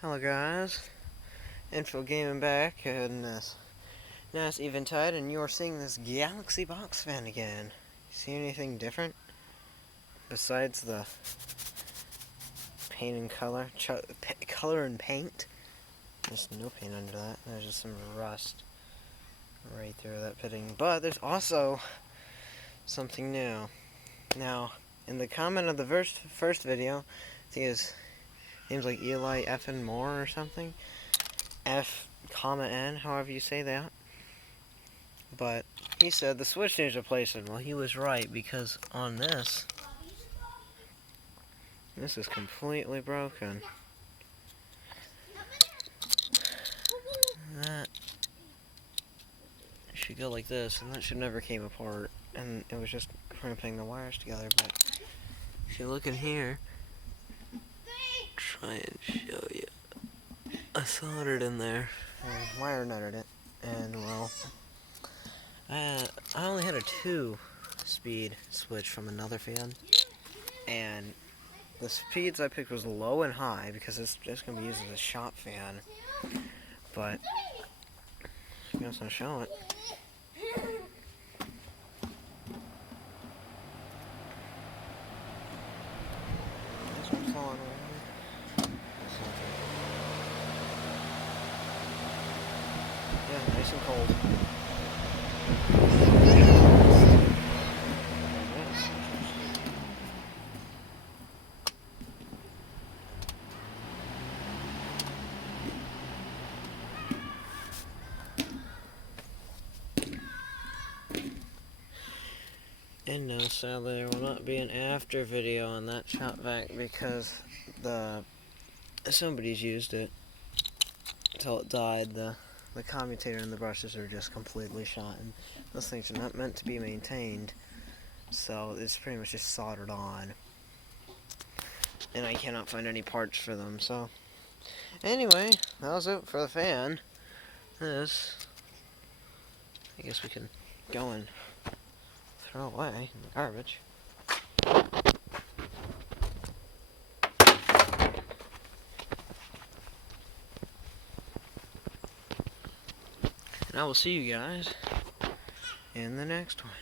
Hello guys, Info Gaming back, and now it's Eventide, and you are seeing this Galaxy Box fan again. See anything different? Besides the paint and color? Color and paint? There's no paint under that, there's just some rust right through that pitting. But there's also something new. Now, in the comment of the first video, I think his name's like Eli F. and Moore or something. F, N, however you say that. But he said the switch needs replacing. Well, he was right, because on this is completely broken. That should go like this, and that should never came apart. And it was just crimping the wires together. But if you look in here, try and show you. I soldered in there and wire nutted it, and well, I only had a 2-speed switch from another fan, and the speeds I picked was low and high because it's just going to be used as a shop fan. But I guess I'll show it. This one's falling over. Yeah, nice and cold. And no, sadly, there will not be an after video on that shop vac because somebody's used it until it died. The commutator and the brushes are just completely shot, and those things are not meant to be maintained, so it's pretty much just soldered on, and I cannot find any parts for them. So anyway, that was it for the fan. This, I guess we can go and throw away in the garbage. And I will see you guys in the next one.